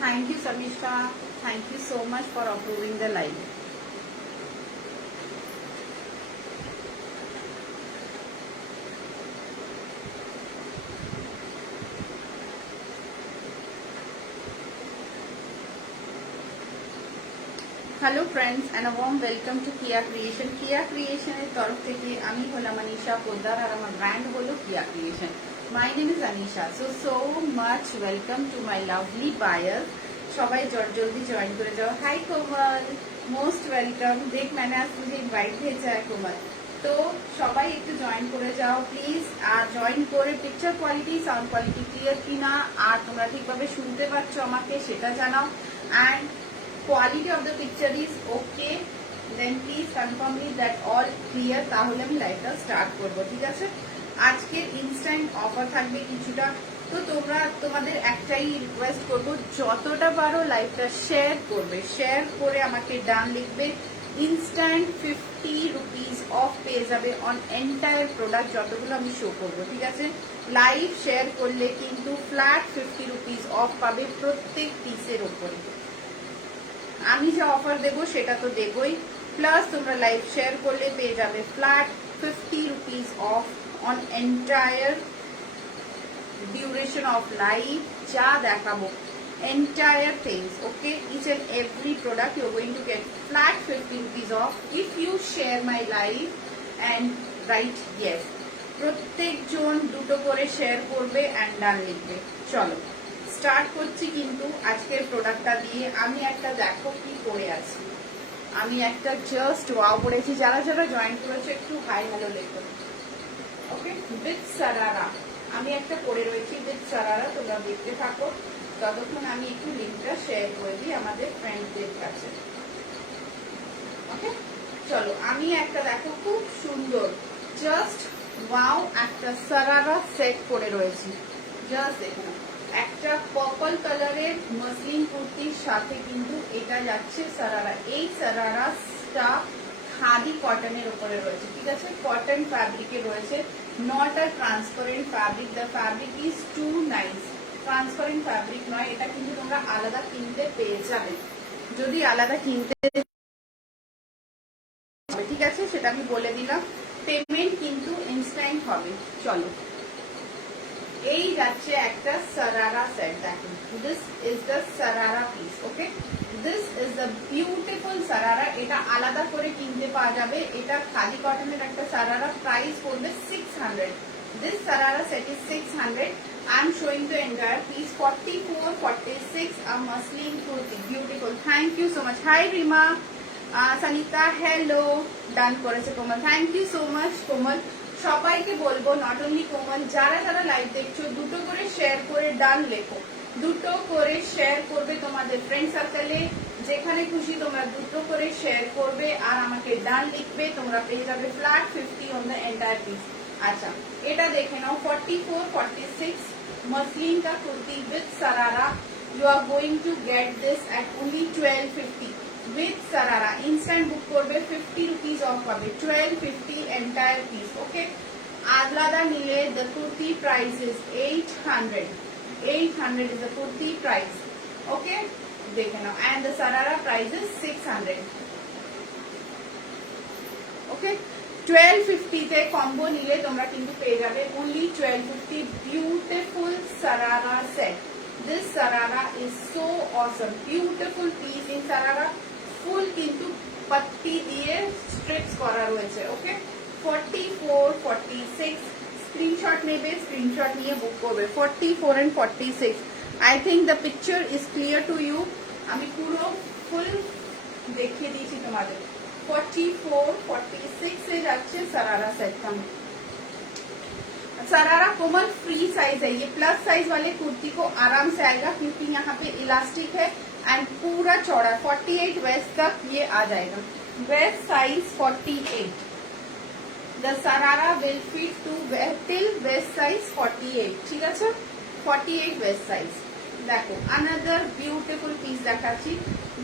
Thank you, Samishka. Thank you so much for approving the live. Hello friends and warm welcome to কিয়া creation. কিয়া ক্রিয়েশনের তরফ থেকে আমি হলাম আনিশা পোদ্দার আর আমার ব্র্যান্ড হলো Kiya creation. My name is Anisha. So much welcome to my lovely buyer. সবাই জলদি জয়েন করে যাও। Hi Komal, most welcome. देख मैंने आज तुझे इनवाइट भेजा है कोमल, তো সবাই একটু জয়েন করে যাও প্লিজ। আর জয়েন করে picture quality sound quality clear কিনা আর তোমরা ঠিকভাবে শুনতে পাচ্ছ আমাকে সেটা জানাও। And quality of the picture is okay, then please confirm me that all clear, তাহলে আমি লাইভটা স্টার্ট করব। ঠিক আছে, আজকে ইনস্ট্যান্ট অফার থাকবে কিছুটা, তো তোমরা তোমাদের একটাই রিকোয়েস্ট করব, যতটা পারো লাইভটা শেয়ার করবে, শেয়ার করে আমাকে ডান লিখবে। ইনস্ট্যান্ট 50 রুপিস অফ পেয়ে যাবে অন এন্টায়ার প্রোডাক্ট যতগুলো আমি শো করবো। ঠিক আছে, লাইভ শেয়ার করলে কিন্তু ফ্ল্যাট 50 রুপিস অফ পাবে প্রত্যেক পিসের ওপরে। আমি যে অফার দেবো সেটা তো দেবই, প্লাস তোমরা লাইভ শেয়ার করলে পেয়ে যাবে flat 50 rupees of on entire duration of live. যা দেখাবো entire things, okay, each and every product you're going to get flat 50 rupees off if you share my live and write yes. প্রত্যেকজন দুটো করে share করবে and ডান লিখবে। চলো start করছি কিন্তু আজকের প্রোডাক্টটা দিয়ে। আমি একটা দেখো কি করে আছি, আমি একটা জাস্ট ওয়াও পড়েছি। যারা যারা জয়েন করেছে একটু হাই হ্যালো লেখো। ওকে, উইথ সারারা আমি একটা পরে রয়েছি উইথ সারারা, তোমরা দেখতে থাকো ততক্ষণ আমি একটু লিঙ্কটা শেয়ার করে দিই আমাদের ফ্রেন্ডদের কাছে। ওকে চলো, আমি একটা দেখো খুব সুন্দর জাস্ট ওয়াও একটা সারারা সেট করে রয়েছি। জাস্ট দেখো, একটা পার্পল কালারের মসলিন কুর্তির সাথে কিন্তু এটা যাচ্ছে সারারা। এই সারারাটা খাদি কটনের উপরে রয়েছে। ঠিক আছে, কটন ফ্যাব্রিকে রয়েছে, not a transparent fabric. The fabric is too nice. Transparent fabric নয়, এটা কিন্তু তোমরা আলাদা কিনতে পেয়ে যাবে যদি আলাদা কিনতে। ঠিক আছে, সেটা আমি বলে দিলাম। পেমেন্ট কিন্তু ইনস্ট্যান্ট হবে। চলো, এই যাচ্ছে একটা সারারা সেট। দেখুন, this is the sharara piece. Okay, this is the beautiful sharara. এটা আলাদা করে কিনতে পাওয়া যাবে। এটা খাদি কটনের একটা সারারা, প্রাইস পড়বে 600। This sarara set is 600. I am showing the entire piece 44, 46, a muslin kurti. Beautiful. Thank you so much. Hi Rima, Sanita, hello. Done করেছে কোমল। Thank you so much কোমল। সবাইকে বলবো, নট অনলি কোমল, যারা যারা লাইভ দেখছো দুটো করে share করে ডান লেখো। দুটো করে শেয়ার করবে তোমাদের ফ্রেন্ড সার্কেলে, যেখানে খুশি তোমরা দুটো করে শেয়ার করবে আর আমাকে ডান লিখবে। তোমরা পেয়ে যাবে flat 50 on the entire piece. আচ্ছা, এটা দেখে নাও 44, 46 मसलिन का kurti with sharara. You are going to get this at only 1250 with sharara. Instant book করবে 50 रुपीस ऑफ পাবে। 1250 एंटायर पीस। ओके, আলাদা নিলে the kurti price is 800। 800 is the kurti price। okay, দেখে নাও, and the sarara price is 600। okay, 1250 তে combo নিলে তোমরা কিন্তু পেয়ে যাবে only 1250 beautiful sarara set। this sarara is so awesome, beautiful piece in sarara। ফুল কিন্তু পাত্তি দিয়ে স্ট্রিপস করা রয়েছে। ওকে, 44, 46 স্ক্রিনশট নেবে, স্ক্রিনশট নিয়ে বুক করবে। 44 and 46 I think the picture is clear to you। আমি পুরো ফুল দেখিয়ে দিয়েছি তোমাদের। 44, 46 से जाच्छे सरारा सेट का। सरारा कोमल फ्री साइज है, ये प्लस साइज वाले कुर्ती को आराम से आएगा क्योंकि यहाँ पे इलास्टिक है एंड पूरा चौड़ा 48 वेस्ट तक ये आ जाएगा। Waist size 48। The sharara will fit to till waist size 48। ठीक है, 48 वेस्ट साइज। দেখো अनदर ब्यूटीफुल পিস দেখাচ্ছি।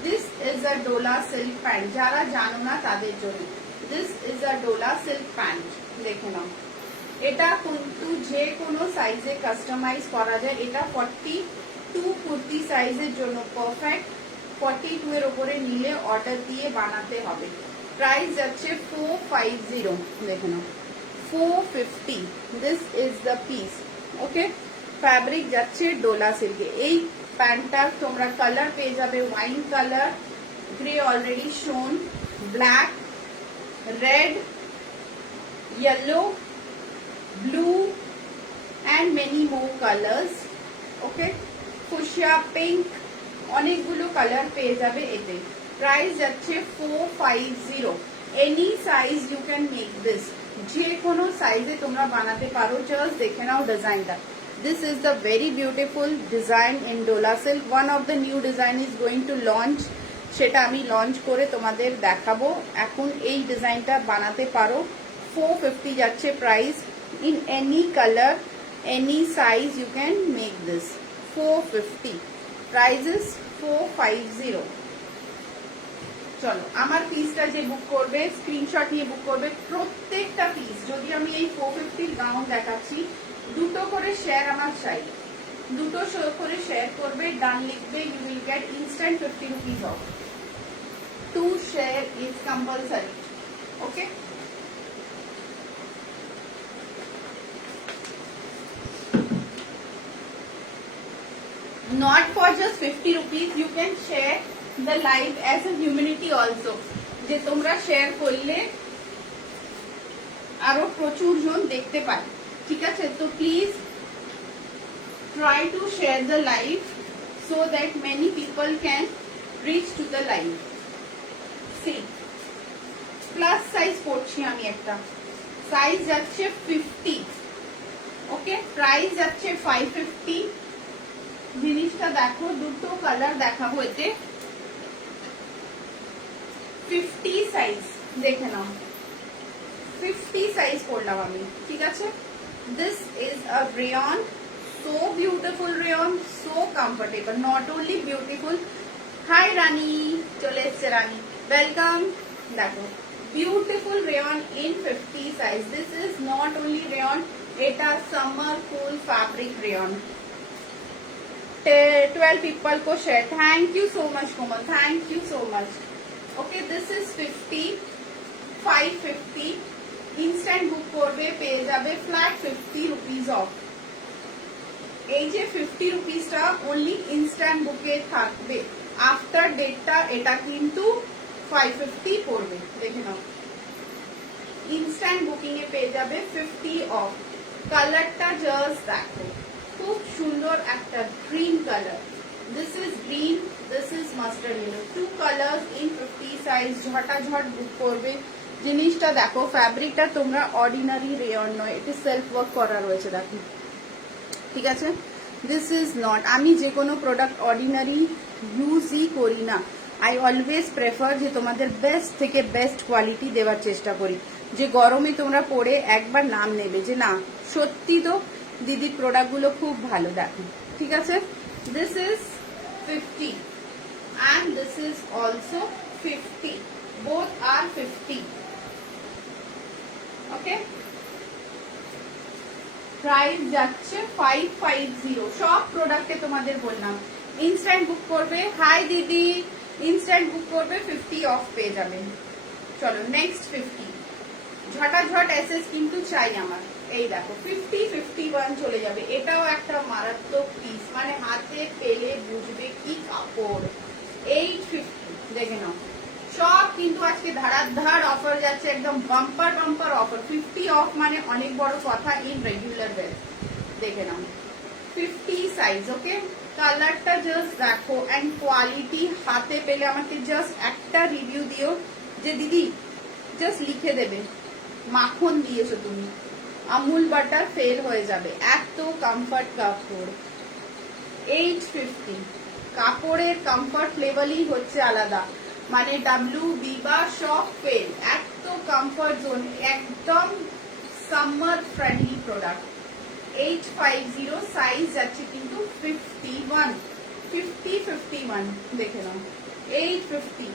This is a Dola silk pant. যারা জানো না তাদের জন্য this is a Dola silk pant. দেখে নাও, এটা কিন্তু যে কোনো সাইজে কাস্টমাইজ করা যায়। এটা 40 টু কুর্তি সাইজের জন্য পারফেক্ট। 42 এর উপরে নিলে অর্ডার দিয়ে বানাতে হবে। প্রাইস যাচ্ছে 450, দেখে নাও 450, this is the piece. Okay, fabric যাচ্ছে ডোলা সিল্কে। এই প্যান্টটার তোমরা কালার পেয়ে যাবে ওয়াইন কালার, গ্রে অলরেডি শোন, black, red, yellow, blue and many more colors. Okay, fuchsia, pink, অনেকগুলো কালার পেয়ে যাবে এতে। প্রাইস যাচ্ছে 450। Any size you can make this, যে কোনো সাইজে তোমরা বানাতে পারো। জাস্ট দেখে নাও ডিজাইনটা। This is the very beautiful design in Dola silk. One of the new design is going to launch, সেটা আমি লঞ্চ করে তোমাদের দেখাবো। এখন এই ডিজাইনটা বানাতে পারো। 450 যাচ্ছে price. In any colour, any size you can make this. 450, price is 450। চলো, আমার পিসটা যে বুক করবে স্ক্রিনশট নিয়ে বুক করবে। প্রত্যেকটা পিস, যদি আমি এই 450 গাউন দেখাচ্ছি, দুটো করে শেয়ার আমার চাই। দুটো করে শেয়ার করবে, ডান লিখবে, you will get instant 50 rupees off. To share is compulsory. Okay, not for just 50 rupees, you can share the live as a humanity also, যে তোমরা শেয়ার করলে আরো প্রচুর জন দেখতে পায়। ঠিক আছে, তো please try to share the live so that many people can reach to the live. See, plus size পড়ছি আমি একটা, সাইজ যাচ্ছে 50। ওকে, প্রাইস যাচ্ছে 550। জিনিসটা দেখো, দুটো কালার দেখাবো এতে। 50 সাইজ, দেখে নাও 50 সাইজ পড়লাম আমি। ঠিক আছে, this is a rayon, so beautiful rayon, so comfortable, not only beautiful. Hi Rani, চলে এসছে রানী, ওয়েলকাম। দেখো, beautiful rayon in 50 size. This is not only rayon, এটা summer cool fabric rayon. 12 people को share, thank you so much Komal, thank you so much। okay, this is 50, 550। instant book করবে, পেয়ে যাবে flat 50 rupees off। এই যে 50 রুপিসটা only instant বুকে থাকবে, after ডেটটা এটা কিন্তু 550 পড়বে। দেখে নাও, ইনস্ট্যান্ট বুকিং এ পেয়ে যাবে 50 অফ। কালারটা জাস্ট দেখো, খুব সুন্দর একটা green colour. This is green, this is mustard yellow, two colours in 50 size. ঝটাঝট বুক করবে। জিনিসটা দেখো, ফ্যাব্রিকটা তোমরা অর্ডিনারি রেয়ন নয়, এটা সেলফ ওয়ার্ক করা রয়েছে, দেখো। ঠিক আছে, দিস ইজ নট, আমি যে কোনো প্রোডাক্ট অর্ডিনারি ইউজই করি না। আই অলওয়েজ প্রেফার যে তোমাদের বেস্ট থেকে বেস্ট কোয়ালিটি দেওয়ার চেষ্টা করি, যে গরমে তোমরা পরে একবার নাম নেবে যে না সত্যি তো দিদির প্রোডাক্টগুলো খুব ভালো। দেখো, ঠিক আছে, this is 50 and this is also 50, both are 50। Okay, price যাচ্ছে 550। সব প্রোডাক্টে তোমাদের বললাম ইনস্ট্যান্ট বুক করবে। হাই দিদি, ইনস্ট্যান্ট বুক করবে 50 অফ পেয়ে যাবেন। চলো নেক্সট 50, ঝটাঝট এসএস কিন্তু চাই আমার। এই দেখো 50, 51 চলে যাবে। এটাও একটা মারাত্মক পিস, মানে হাতে পেলে বুঝবে কি কাপড়। 850, দেখে নাও, সব কিন্তু আজকে ধারাধার অফার যাচ্ছে, একদম বাম্পার বাম্পার অফার। 50 অফ মানে অনেক বড় কথা ইন রেগুলার ওয়্যার। দেখে নাও 50 সাইজ। ওকে, কালারটা জাস্ট দেখো এন্ড কোয়ালিটি। হাতে পেলে আমাকে জাস্ট একটা রিভিউ দিও যে দিদি, জাস্ট লিখে দেবে মাখন দিয়েছো তুমি, আমুল বাটার ফেল হয়ে যাবে, এত কমফর্ট কাপড়। 850, কাপড়ের কমফর্ট লেভেলই হচ্ছে আলাদা, মানে WB বা সব ফেল, এত কমফর্ট জোন, একদম সামার ফ্রেন্ডলি প্রোডাক্ট। 850 সাইজ যাচ্ছে কিন্তু 51, 50, 51 দেখে নাও। 850,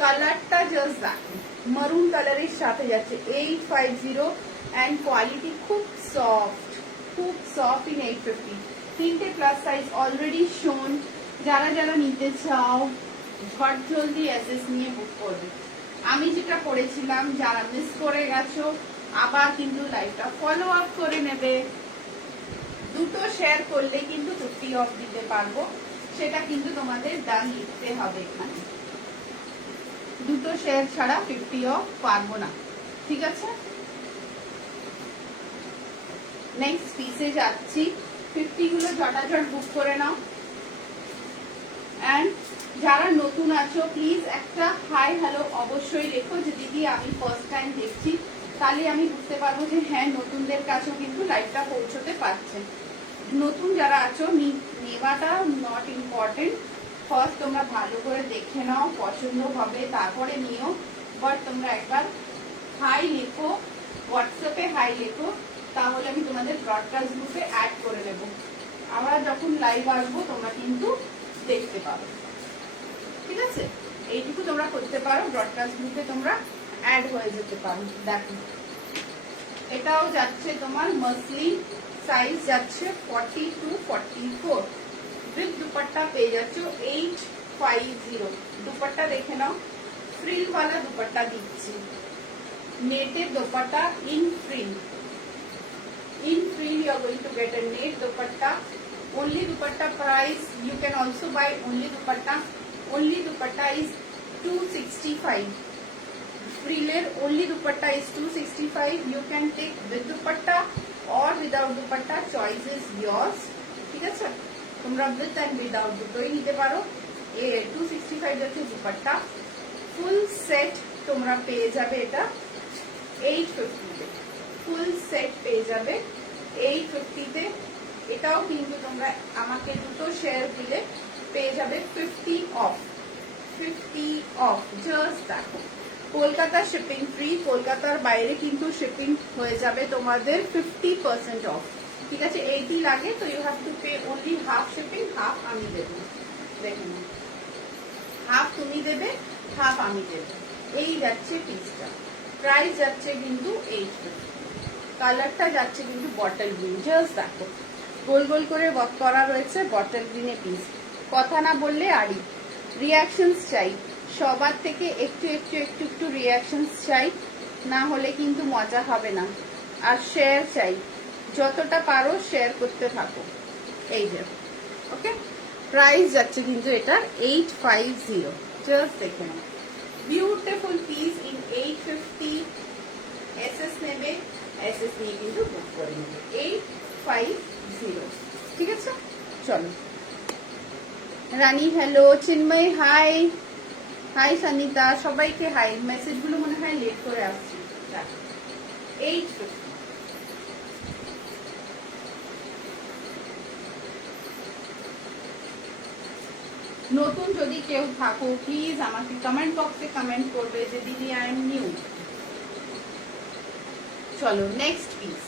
কালারটা জাস্ট দেখো, মারুন কালারের সাথে যাচ্ছে। 850 অ্যান্ড কোয়ালিটি খুব সফট ইন 850। তিনটে প্লাস সাইজ অলরেডি শোন, যারা যারা নিতে চাও ঝট জলদি এসএস নিয়ে বুক করবে। আমি যেটা করেছিলাম, যারা মিস করে গেছো আবার কিন্তু লাইভটা ফলো আপ করে নেবে। দুটো শেয়ার করলে কিন্তু 50 অফ দিতে পারবো, সেটা কিন্তু তোমাদের ডান লিখতে হবে এখানে। দুটো শেয়ার ছাড়া 50 অফ পারবো না, ঠিক আছে? নেক্সট পিসে যাচ্ছি। 50 গুলো ঝটাঝট বুক করে নাও। এন্ড যারা নতুন আছো প্লিজ একটা হাই হ্যালো অবশ্যই লেখো, যে দিদি আমি ফার্স্ট টাইম দেখছি, তাহলে আমি বুঝতে পারবো যে হ্যাঁ নতুনদের কাছেও কিন্তু লাইভটা পৌঁছতে পারছে। নতুন যারা আছো নেওয়াটা নট ইম্পর্টেন্ট, ফার্স্ট তোমরা ভালো করে দেখে নাও, পছন্দ হবে তারপরে নিও। বাট তোমরা একবার হাই লেখো, হোয়াটসঅ্যাপে হাই লেখো, তাহলে আমি তোমাদের ব্রডকাস্ট গ্রুপে অ্যাড করে দেবো। আমরা যখন লাইভ আসবো তোমরা কিন্তু দেখতে পাবে, ঠিক আছে? এইটুকু তোমরা করতে পারো, ব্রডকাস্ট গ্রুপে তোমরা অ্যাড হয়ে যেতে পারো। দেখো এটাও যাচ্ছে তোমার মাসলিন, সাইজ যাচ্ছে 40 to 44, উইথ দুপাট্টা পেয়ে যাচ্ছ 850। দুপাট্টা দেখে নাও, ফ্রিল वाला দুপাট্টা দিচ্ছি, নেটের dupatta in frill. In frill you are going to get a net dupatta. Only dupatta price, you can also buy only dupatta. Only dupatta is 265. Friller only dupatta is 265. You can take with dupatta or without dupatta, choice is yours. ঠিক আছে? তোমরা with and without দুটোই নিতে পারো। 265 যাচ্ছে dupatta. Full set তোমরা পেয়ে যাবে এটা 850 তে। ফুল সেট পেয়ে যাবে 850 তে। এটাও কিন্তু তোমরা আমাকে দুটো শেয়ার দিলে পেয়ে যাবে 50 অফ। 50 অফ, জাস্ট দেখো। কলকাতা শিপিং ফ্রি, কলকাতার বাইরে কিন্তু শিপিং হয়ে যাবে তোমাদের 50% অফ, ঠিক আছে? 80 লাগে তো you have to pay only half shipping, half আমি দেবো। দেখে নাও, হাফ তুমি দেবে, হাফ আমি দেবো। এই যাচ্ছে পিসটা, প্রাইস যাচ্ছে কিন্তু 850। কালারটা যাচ্ছে কিন্তু বটল গ্রিন, জাস্ট দেখো গোল গোল করে ওয়ার্ক করা রয়েছে বটল গ্রিনে পিস। কথা না বললে আড়ি, রিয়াকশনস চাই সবার থেকে, একটু একটু একটু একটু রিয়াকশনস চাই, না হলে কিন্তু মজা হবে না। আর শেয়ার চাই, যতটা পারো শেয়ার করতে থাকো। এই যে ওকে, প্রাইস যাচ্ছে কিন্তু এটার 850, জাস্ট দেখে নাও। Beautiful piece in 850। এসএস নেবে, এসএস নিয়ে কিন্তু বুক করে নেবে 850, ঠিক আছে? চলো Rani hello, Chinmoy hi, hi Sanita, সবাইকে হাই। মেসেজগুলো মনে হয় লেট করে আসছে। 850। নতুন যদি কেউ থাকো প্লিজ আমাকে কমেন্ট বক্সে কমেন্ট করবে যে দিদি আই এম নিউ। চলো নেক্সট পিস।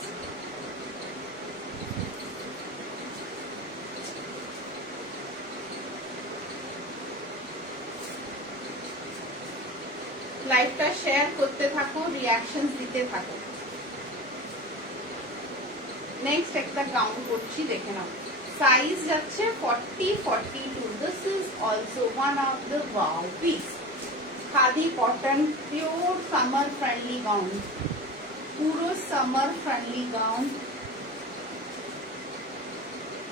লাইভটা শেয়ার করতে থাকো, রিয়াকশনস দিতে থাকো। নেক্সট একটা গাউন করছি, দেখে নাও। সাইজ যাচ্ছে 40, 42। This is also one of the wow piece. Khadi cotton, pure summer friendly gown, পুরো summer friendly gown.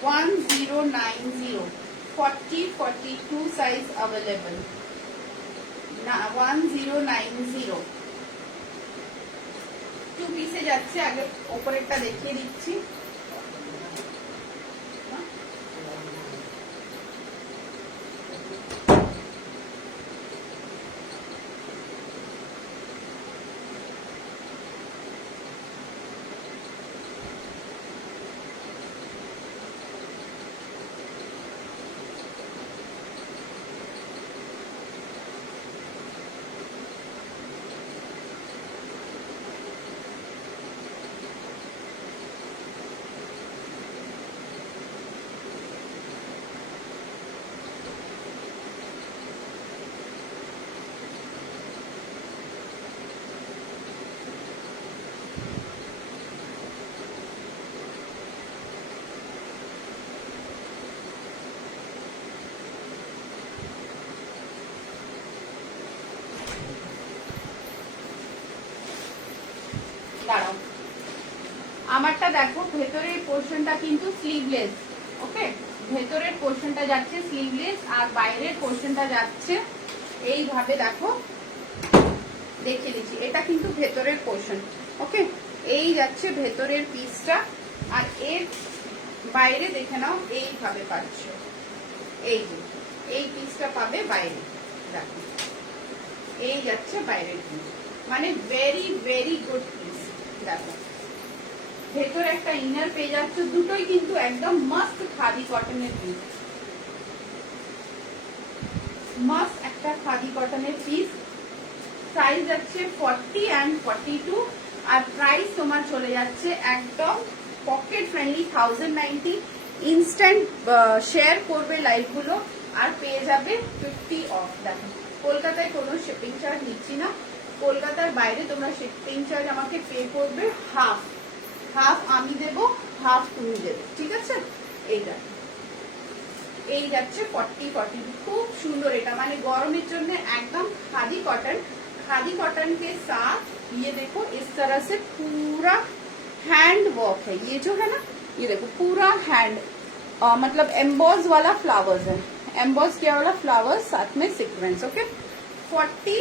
1090, 40, 42 size available. 1090 two পিসে যাচ্ছে। আগে ওপরেরটা দেখিয়ে দিচ্ছি। দাঁড়াও, আমারটা দেখো ভেতরের পোর্শনটা কিন্তু স্লিভলেস, ওকে, ভেতরের পোর্শনটা যাচ্ছে স্লিভলেস আর বাইরের পোর্শনটা যাচ্ছে এইভাবে, দেখো দেখিয়ে দিচ্ছি, এটা কিন্তু ভেতরের পোর্শন, ওকে, এই যাচ্ছে ভেতরের পিসটা, আর এর বাইরে দেখে নাও এইভাবে পাচ্ছ, এই যে এই পিসটা পাবে বাইরে, দেখো এই যাচ্ছে বাইরের পিস, মানে ভেরি ভেরি গুড পিস। দেখো ভেতরে একটা ইনার পেয়ে যাচ্ছ, দুটোই কিন্তু একদম মাস্ট খাদি কটনের পিস, মাস্ট একটা খাদি কটনের পিস। সাইজ যাচ্ছে 40 and 42 আর প্রাইস তোমার চলে যাচ্ছে একদম পকেট ফ্রেন্ডলি 1090। ইনস্ট্যান্ট শেয়ার করবে লাইভগুলো আর পেয়ে যাবে 50 অফ। দেখো কলকাতায় কোনো শিপিং চার্জ নিচ্ছি না, কলকাতার বাইরে তোমরা শিপিং চার্জ আমাকে পে করবে হাফ, হাফ আমি দেব, হাফ তুমি দেবে, ঠিক আছে। এইটা এই যাচ্ছে 40-42, খুব সুন্দর, এটা মানে গরমের जন্য एकदम खादी कॉटन। खादी कॉटन के साथ ये देखो इस तरह से पूरा हैंड वर्क है, ये जो है ना, ये देखो पूरा हैंड मतलब एम्बॉस वाला फ्लावर्स है, एम्बॉस किया वाला फ्लावर्स, साथ में sequence, okay. 40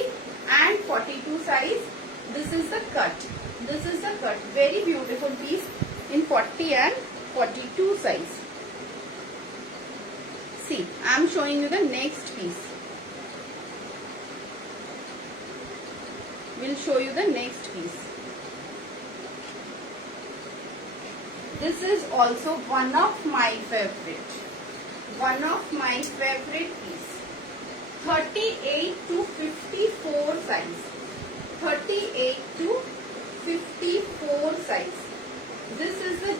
and 42 size, this is the cut, this is the cut, very beautiful piece in 40 and 42 size। See, I am showing you the next piece. We'll show you the next piece. This is also one of my favorite, one of my favorite piece, 38 to 54 size, 38 to 54 size। This is the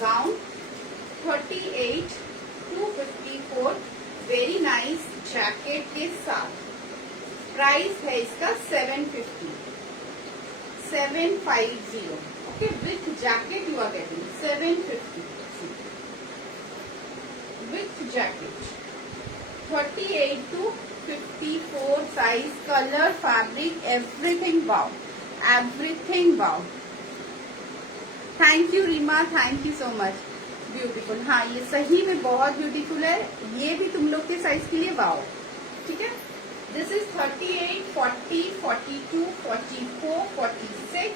gown, 38 to 54, very nice jacket के साथ। Price है इसका 750, okay, with jacket you are getting 750 with jacket. 38 to 54 size, colour, fabric, everything wow, everything wow. Thank you Reema, thank you so much, beautiful. हाँ ये सही में बहुत beautiful है, ये भी तुम लोग के साइज के लिए वाओ, ठीक है। This is 38, 40, 42, 44, 46,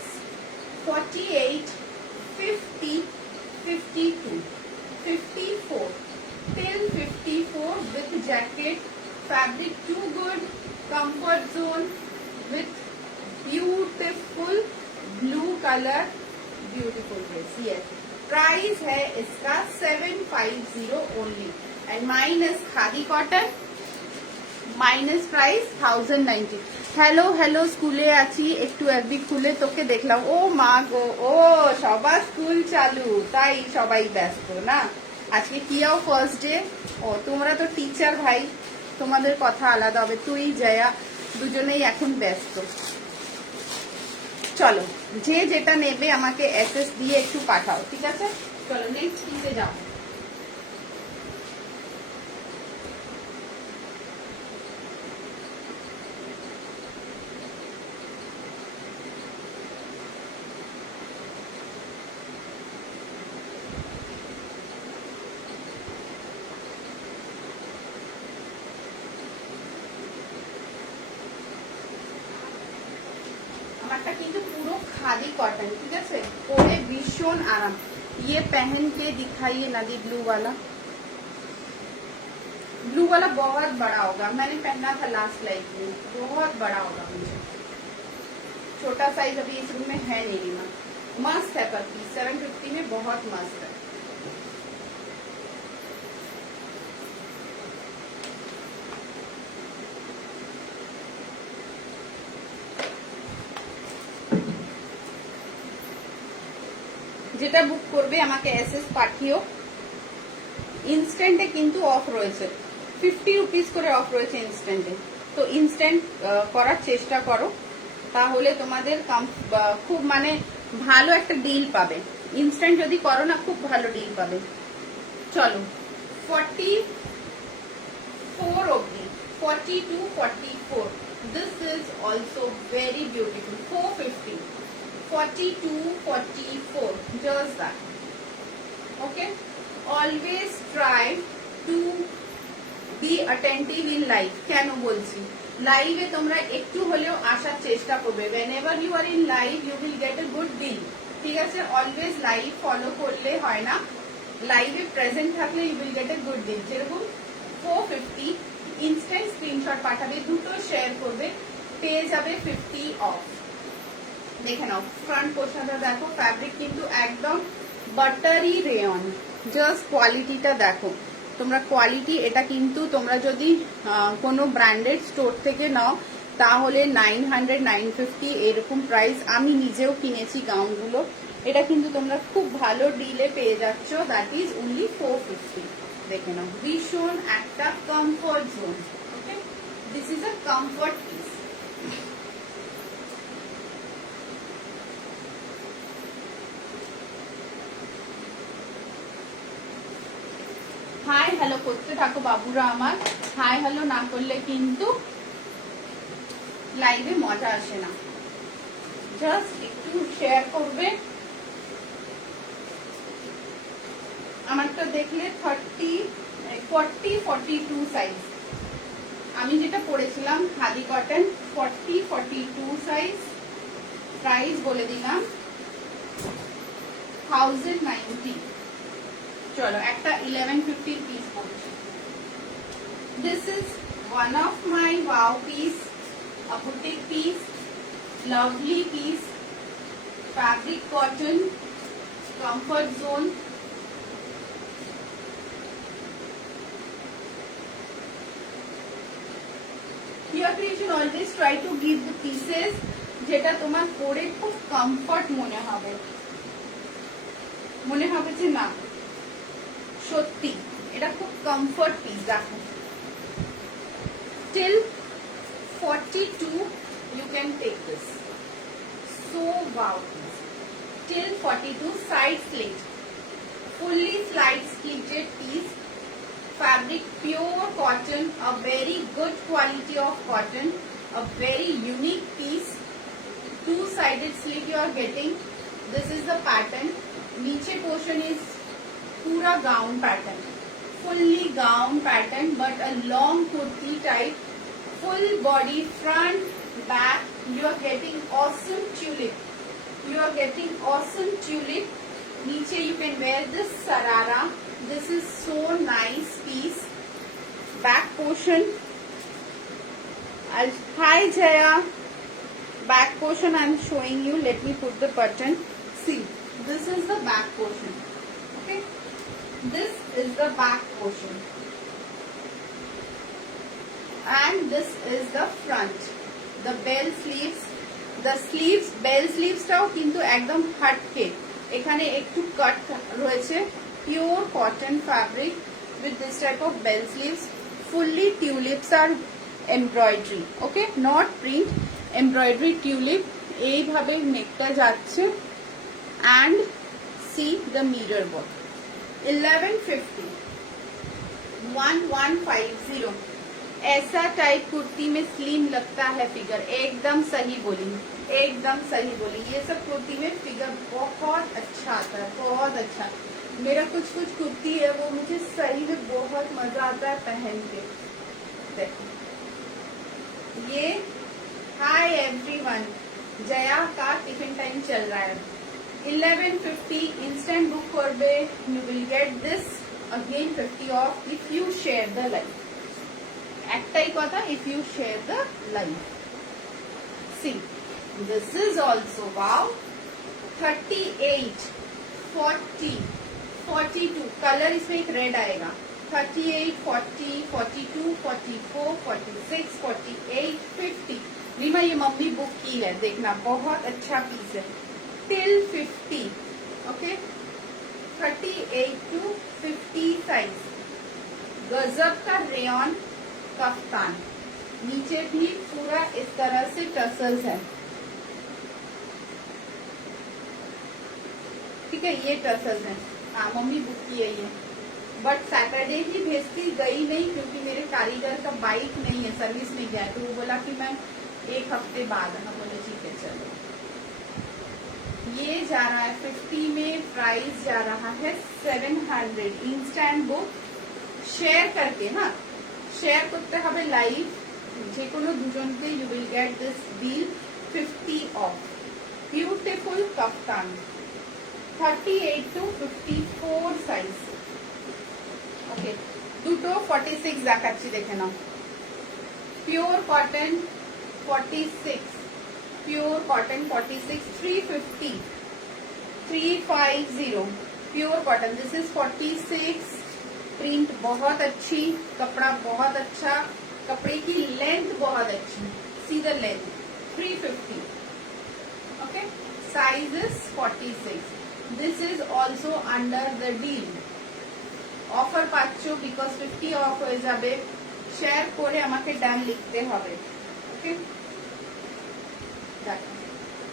48, 50, 52, 54 till 54 with jacket, fabric too good, comfort zone with beautiful blue color, beautiful dress. Yes, price है इसका 750 only and minus khadi cotton, minus price 1090। Hello hello, স্কুলে আছি, একটু এফবি খুলে তোকে দেখলাম। ও মা গো, ও সবার স্কুল চালু, তাই সবাই ব্যস্ত না। আজকে কিয়াও ফার্স্ট ডে। ও তোমরা তো টিচার ভাই, তোমাদের কথা আলাদা হবে, তুই জয়া দুজনেই এখন ব্যস্ত। চলো যে যেটা নেবে আমাকে এসএস দিয়ে একটু পাঠাও, ঠিক আছে। চলো নেক্সট পিসে যাও। আমারটা কিন্তু পুরো খাদি कॉटन, ठीक है, परे भीषण आराम। ये पहन के दिखाइए नदी, ब्लू वाला, ब्लू वाला बहुत बड़ा होगा, मैंने पहना था लास्ट लाइफ में, बहुत बड़ा होगा मुझे, छोटा साइज अभी इस रूम में है नहीं ना। मस्त है पर पीस 750 में बहुत मस्त है। যেটা বুক করবে আমাকে এসএস পাঠিও। ইনস্ট্যান্টে কিন্তু অফ রয়েছে, 50 রুপিস করে অফ রয়েছে ইনস্ট্যান্টে, তো ইনস্ট্যান্ট করার চেষ্টা করো, তাহলে তোমাদের খুব মানে ভালো একটা ডিল পাবে। ইনস্ট্যান্ট যদি করো না, খুব ভালো ডিল পাবে। চলো 44 অবধি, 40 to 44, this is also very beautiful. 450, 42, 44, just that. Okay, always try to be attentive in life. কেন বলছি লাইভে তোমরা একটু হলেও আসার চেষ্টা করবে। whenever you are in live you will get a good deal, ঠিক আছে? অলওয়েজ লাইভ ফলো করলে হয় না, লাইভে প্রেজেন্ট থাকলে you will get a good deal. যেরকম 450 ইনস্ট্যান্ট স্ক্রিনশট পাঠাবে, দুটো শেয়ার করবে, পেয়ে যাবে 50 অফ। দেখে নাও ফ্রন্ট পোর্শনটা দেখো, ফ্যাব্রিক কিন্তু একদম বাটারি রেয়ন, জাস্ট কোয়ালিটিটা দেখো তোমরা। কোয়ালিটি এটা কিন্তু তোমরা যদি কোনো ব্র্যান্ডেড স্টোর থেকে নাও তাহলে 900 950 এরকম প্রাইস। আমি নিজেও কিনেছি গাউনগুলো, এটা কিন্তু তোমরা খুব ভালো ডিলে পেয়ে যাচ্ছ, দ্যাট ইজ অনলি 450। দেখে নাও ভীষণ একটা comfort zone. Okay, this is a comfort piece. Hi hello করতে থাকো বাবুরা আমার, হাই হ্যালো না করলে কিন্তু লাইভে মজা আসে না। জাস্ট একটু শেয়ার করবে। আমারটা দেখলে 30, 40, 42 সাইজ। আমি যেটা পরেছিলাম খাদি কটন 40, 42 সাইজ। প্রাইস বলে দিলাম 1090। চলো একটা 1150 পিস পড়ছি। This is one of my wow piece, a boutique piece, lovely piece, fabric cotton, comfort zone. Your creation always try to give the pieces যেটা তোমার পরে খুব কমফর্ট মনে হবে যে না সত্যি এটা খুব কমফর্ট পিস। দেখো till 42 you can take this, so wow piece. Till 42 side slit, fully slide slitted piece, fabric pure cotton, a very good quality of cotton, a very unique piece. Two-sided slit you are getting. This is the pattern. Niche portion is pura gown pattern, fully gown pattern, but a long kurti type, full body, front, back. You are getting awesome tulip. You are getting awesome tulip. Niche you can wear this sarara. This is so nice piece. Back portion. Hi Jaya. Back portion I am showing you. Let me put the button. See, this is the back portion. Okay, this is the back portion, and this is the front. The bell sleeves. The sleeves, bell sleeves টাও কিন্তু একদম হাটকে, এখানে একটু কাট রয়েছে। Pure cotton fabric with this type of bell sleeves. Fully tulips are embroidery. Okay, not print, embroidery tulip. এইভাবে নেকটা যাচ্ছে, and see the mirror work. 1150, 1150। ऐसा type kurti में स्लिम लगता है फिगर। एकदम सही बोली, एकदम सही बोली। ये सब कुर्ती में फिगर बहुत अच्छा आता है, बहुत अच्छा। मेरा कुछ कुर्ती है वो मुझे सही में बहुत मजा आता है पहन के। देखो ये, हाय एवरीवन, जया का टिफिन टाइम चल रहा है। 1150 इंस्टेंट बुक करबे, you will get this again 50 of if you share the live. একটাই কথা, if you share the live. See, this is also wow. 38, 40, 42 colour इसमें एक रेड आएगा। 38, 40, 42, 44, 46, 48, 50। रीमा ये मम्मी बुक की है, देखना बहुत अच्छा पीस है। till 50, okay, 38 to 50 size. गजब का रेयन कफ्तान, नीचे भी पूरा इस तरह से टसल्स है। ठीक है, ये टसल्स है। हाँ मम्मी बुक की है ये, बट सैटरडे ही भेजती, गई नहीं क्योंकि मेरे कारीगर का बाइक नहीं है, सर्विस नहीं गया, तो वो बोला कि मैं एक हफ्ते बाद। हाँ बोले ठीक है चलो। में जा रहा है 50 में, प्राइस जा रहा है 700। इंस्टैंट बुक शेयर करके, हाँ शेयर करते হবে লাইভ, যে কোনো দুজনকে you will get this deal 50 off. Beautiful kaftan 38 to 54 size. Okay, দুটো 46 দেখাচ্ছি, দেখে নাও। Pure cotton 46, pure cotton 46, 350, 350 pure cotton. This is 46। Print बहुत अच्छी, कपड़ा बहुत अच्छा, कपड़े की लेंथ बहुत अच्छी, see the length 350। Okay, size is 46। This is also under the deal offer पाচ্ছো बिकॉज 50 অফ হয়ে যাবে। শেয়ার করে আমাকে ডান লিখতে হবে। ওকে,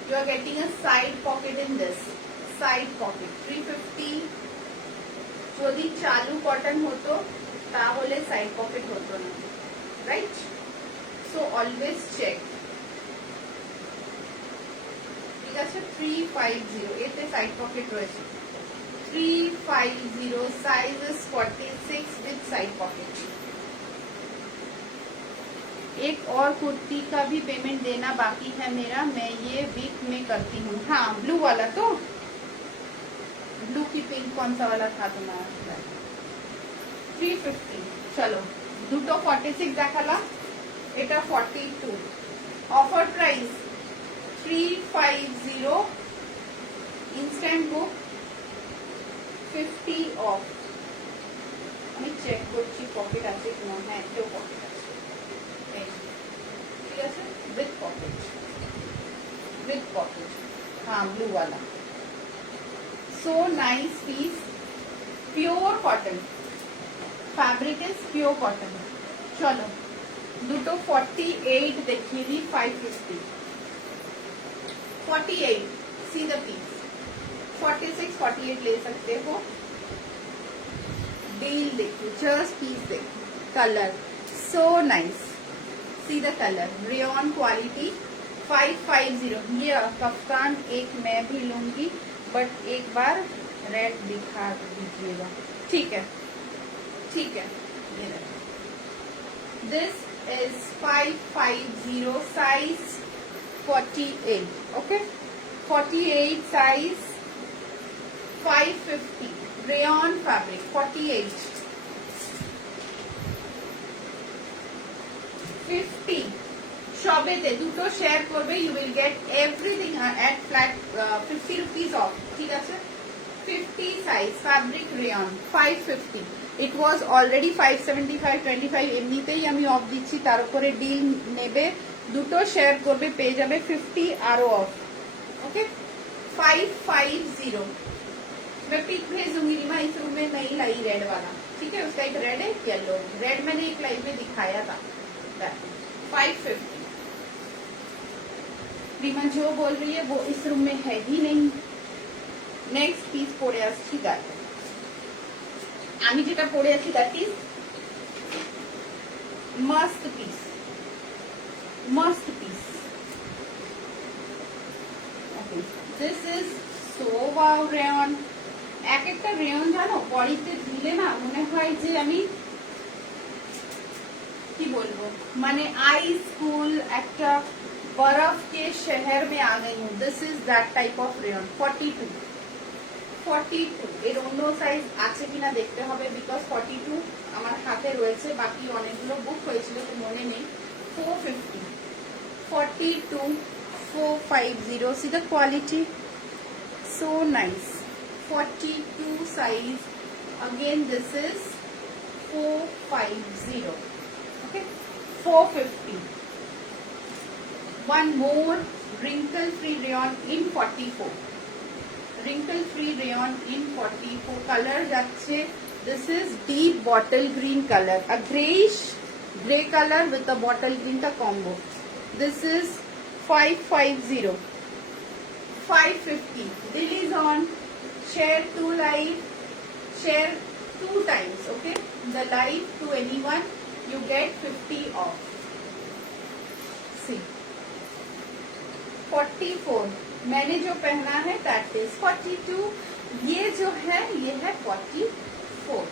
you are getting a side pocket in this, side pocket 350। যদি চালু কটন হতো তাহলে সাইড পকেট হতো না, রাইট? So always check. ঠিক আছে, 350 এতে সাইড পকেট রয়েছে। 350 size is 46 with side pocket. एक और कुर्ती का भी पेमेंट देना बाकी है मेरा, मैं ये वीक में करती हूँ। हाँ, ब्लू वाला, तो ब्लू की पिंक कौन सा वाला था तुम्हारा? 350। चलो, দুটো 46 দেখালাম, এটা 42। Offer price 350, instant book 50 of. আমি চেক করছি পকেট আছে কিনা। হ্যাঁ, এটাও পকেট আছে, with pocket, with pocket। हाँ, ब्लू वाला, so nice piece, pure cotton, fabric is pure cotton। चलो, দুটো 48 देखिए दी 550, 48, see the piece, 46, 48 ले सकते हो। डील देखिए, जस्ट पीस देखिए, colour so nice, see the colour, rayon quality 550। ये कफ्तान एक मैं भी लूंगी, बट एक बार रेड दिखा दीजिएगा, ठीक है? ठीक है, ये this is 550, size 48। Okay, 48 size 550, rayon fabric 48, 50 সবেতে দুটো শেয়ার করবে, you will get everything at flat 50 rupees off. ঠিক আছে, 50 size, fabric rayon 550। It was already 575, 25 এমনিতেই আমি অফ দিচ্ছি, তার উপরে ডিল নেবে, দুটো শেয়ার করবে, পেয়ে যাবে 50 আরো অফ। ओके, 550। मैं पिक भेजूंगी रीमा, इस रूम में नहीं लाई रेड वाला, ठीक है? उसका एक रेड है, येलो रेड मैंने एक लाइव में दिखाया था। 550। रीमा जो बोल रही है वो इस रूम में है ही नहीं। नेक्स्ट পিস পরে আসছি, দেখো আমি যেটা পরে আছি that is must piece, must piece. Okay, this is so wow rayon. এক একটা রেয়ন জানো বডিতে দিলে না মনে হয় যে আমি কি বলবো, মানে आई स्कूल একটা बर्फ के शहर में आ गई हूँ। This is that type of rayon. 42, 42 এর অন্য সাইজ আছে কিনা দেখতে হবে, বিকজ 42 আমার হাতে রয়েছে, বাকি অনেকগুলো বুক হয়েছিল তো মনে নেই। 450, 42, 450, see the quality, so nice। 42 size, again this is 450, okay, 450। one more wrinkle free rayon in 44, wrinkle free rayon in 44। color যাচ্ছে, this is deep bottle green color, a grayish gray color with the bottle green ka combo। this is 550, 550। deal is on, share to live, share 2 times, okay? the live to anyone, you get 50 off। see, 44, मैंने जो पहना है that is 42, ये जो है ये है 44.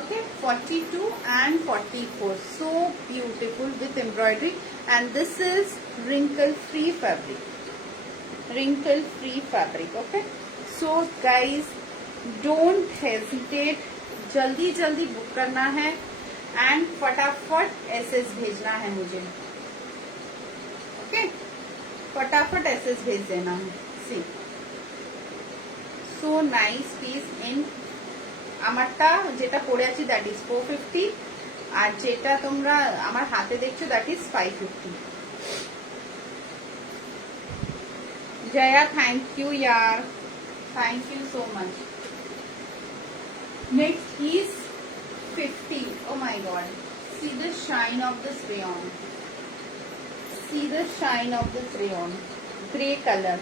Okay, 42 and 44, so beautiful with embroidery, and this is wrinkle free fabric, wrinkle free fabric. Okay, so guys, don't hesitate, जल्दी जल्दी बुक करना है एंड फटाफट एसएस भेजना है मुझे. ओके, फटाफट एसएस भेज देना है. सी, सो नाइस पीस. इन আমারটা যেটা পরে আছি দ্যাট ইজ 450, আর যেটা তোমরা আমার হাতে দেখছো that is 550. Jaya, thank you ইয়ার, thank you so much. Next is 50. Oh my god, see the shine of this rayon, see the shine of this rayon. Grey color,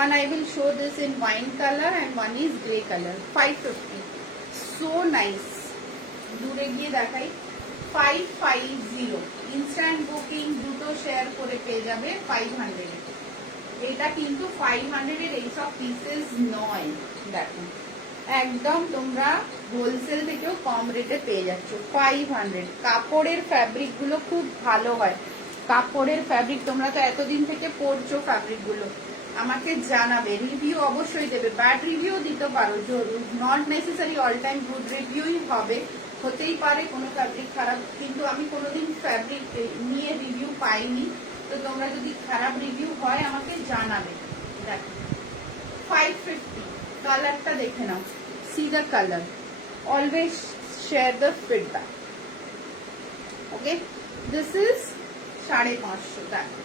one I will show this in wine color and one is grey color. 550, so nice. দূরে গিয়ে দেখাই. 550 instant booking দুটো share করে পেয়ে যাবে 500 এ. এটা কিন্তু 500 এর এই সব পিসেস নয়. দেখো, একদম তোমরা হোলসেল থেকেও কম রেটে পেয়ে যাচ্ছ. 500. কাপড়ের ফ্যাব্রিক গুলো খুব ভালো হয়. কাপড়ের ফ্যাব্রিক তোমরা তো এতদিন থেকে পরছো, ফ্যাব্রিক গুলো আমাকে জানাবে, রিভিউ অবশ্যই দেবে. ব্যাড রিভিউ দিতে পারো, not necessary all time good রিভিউই হবে, হতেই পারে কোনো ফ্যাব্রিক খারাপ, কিন্তু আমি কোনোদিন ফ্যাব্রিক নিয়ে রিভিউ পাইনি. তো তোমরা যদি খারাপ রিভিউ হয় আমাকে জানাবে. দেখো 550. কালারটা দেখে নাও, see the colour, always share the feedback. Okay, this is 550. দেখো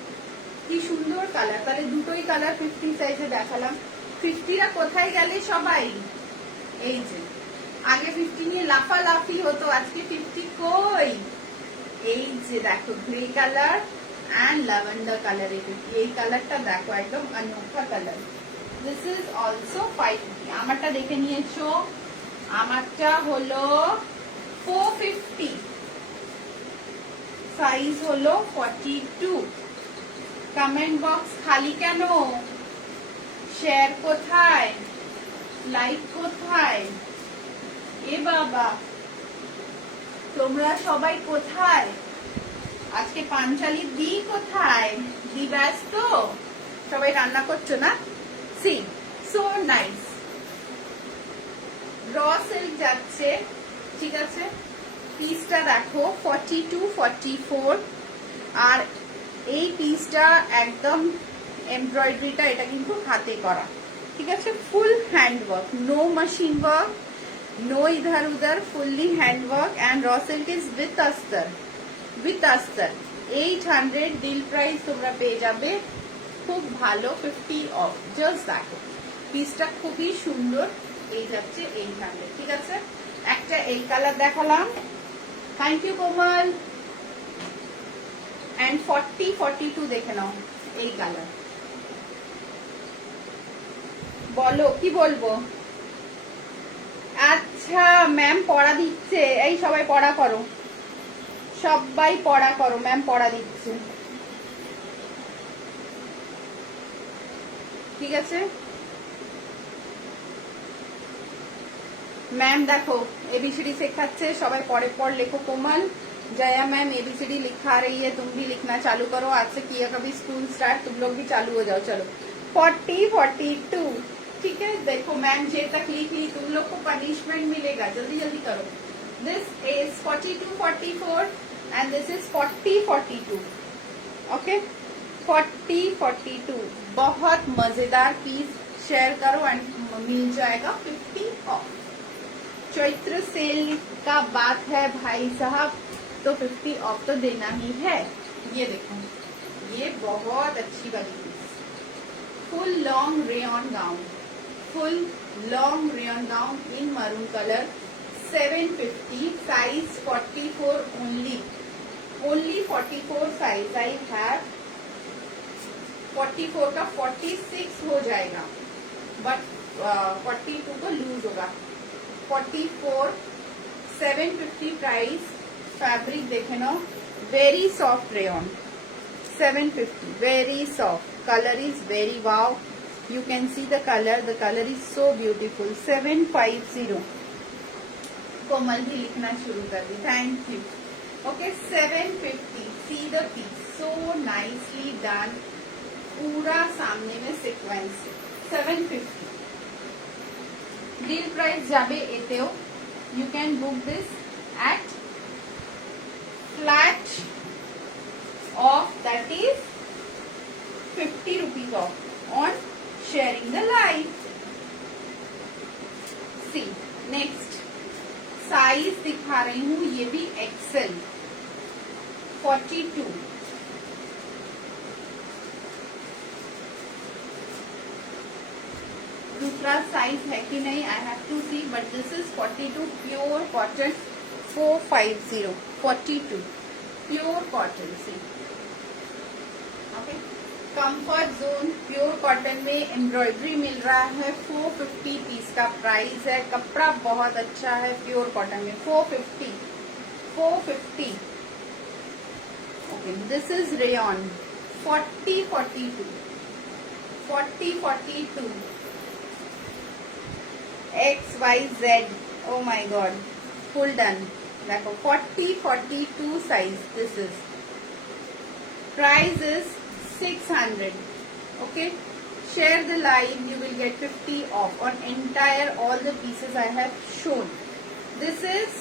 কি সুন্দর কালার. তাহলে দুটোই কালার 50 সাইজে দেখালাম. 50রা কোথায় গেলে সবাই? এই যে আগে 50 নিয়ে লাফালাফি হতো, আজকে 50 কই? এই যে দেখো grey colour and lavender colour. এই কালারটা দেখো, একদম অনोखा কালার. This is also 550. আমারটা দেখে নিয়েছো, আমারটা হলো 450, সাইজ হলো 42. কমেন্ট বক্স খালি কেন? শেয়ার কোথায়? লাইক কোথায়? এ বাবা, তোমরা সবাই কোথায়? আজকে পাঞ্চালি দি কোথায়? দি ব্যস্ত, সবাই রান্না করছো না? See, so nice. Raw silk যাচ্ছে, ঠিক আছে. পিসটা দেখো 42, 44, আর এই পিসটা একদম এমব্রয়ডারিটা এটা কিন্তু হাতে করা, ঠিক আছে. Full hand work, no machine work, no ইধার উধার, fully hand work. And raw silk is with আস্তর, উইথ আস্তর. 800 ডিল প্রাইস তোমরা পেয়ে যাবে, খুব ভালো. 50 অফ. জাস্ট দেখো পিসটা খুবই সুন্দর. এই যাচ্ছে 800, ঠিক আছে. একটা এই কালার দেখালাম. Thank you Komal. এন্ড 40, 42 দেখে নাও, এই কালার. বলো কি বলবো? আচ্ছা ম্যাম পড়া দিচ্ছে, এই সবাই পড়া করো, সবাই পড়া করো, ম্যাম পড়া দিচ্ছে, ঠিক আছে. मैम देखो एबीसीडी सिखाচ্ছে, সবাই পরে পর লেখো. कोमल, जया मैम एबीसीडी लिखा रही है, तुम भी लिखना चालू करो. आज से किया कभी स्कूल स्टार्ट, तुम लोग भी चालू हो जाओ. चलो 40, 42, ठीक है. देखो मैम जे तक लिख ली, तुम लोग को पनिशमेंट मिलेगा, जल्दी जल्दी करो. This is 42, 44 and this is 40, 42. Okay, 40, 42 बहुत मजेदार पीस. शेयर करो एंड मिल जाएगा 50 ऑफ. चैत्र सेल का बात है भाई साहब, तो 50 ऑफ तो देना ही है. ये देखो, ये बहुत अच्छी वाली piece, full long rayon gown, full long rayon gown in maroon colour. 750, size 44 only, only 44 size I have. 44 का 46 हो जाएगा, बट 42 तो लूज होगा. 44, 750 प्राइस. फैब्रिक देखे ना, very soft rayon. 750, very soft. color is very wow. You can see the color is so beautiful. 750. Komal भी लिखना शुरू कर दी, thank you. Okay 750. See the piece, so nicely done. पूरा सामने में सिक्वेंस. 750. डील प्राइस जाबे एतेओ. You can book this at flat off, that is 50 rupees off on sharing the live. See next size दिखा रही हूँ, ये भी एक्सेल 42. दूसरा साइज है कि नहीं, I have to see, but this is 42 pure cotton. 450 42 pure cotton. See okay, comfort zone pure cotton में एम्ब्रॉयडरी मिल रहा है. 450 पीस का प्राइस है. कपड़ा बहुत अच्छा है प्योर कॉटन में. 450. Okay, this is rayon 42 XYZ. Oh my god, full done. देखो 42 size. This is price is 600. Okay, share the live, you will get 50 off on entire all the pieces I have shown. This is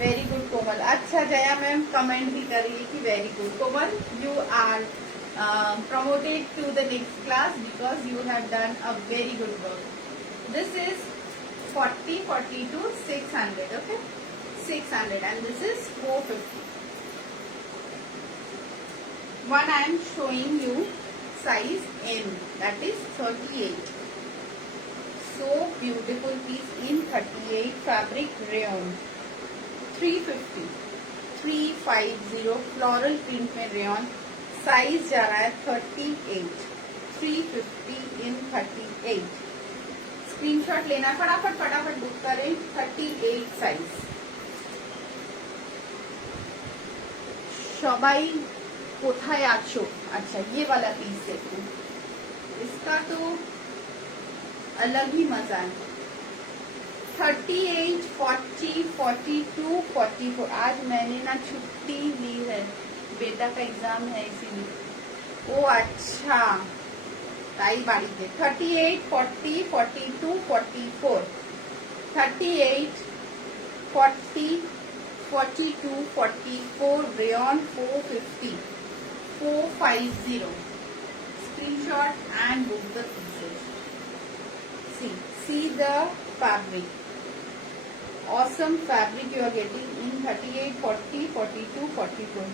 very good कोमल. अच्छा Jaya ma'am comment भी कर रही है कि very good Komal, you are promoted to the next class because you have done a very good work. This is 42 600. Okay, 600 and this is 450. One I am showing you size M, that is 38. So beautiful piece in 38. Fabric rayon 350 floral print में rayon. Size जा रहा है 38. 350 in 38. Screenshot लेना, फटाफट book करें. 38 size. सबाई कोठाय आछो. अच्छा ये वाला पीस देखो, इसका तो अलग ही मजा है. 38 40 42 44. आज मैंने ना छुट्टी ली है, बेटा का एग्जाम है इसीलिए. ओ अच्छा, ताई बाड़ी थे. 38 40 42 44. 38 40 42 44 rayon 450. 450. Screenshot and book the pieces. See the fabric. Awesome fabric you are getting in 38 40 42 44.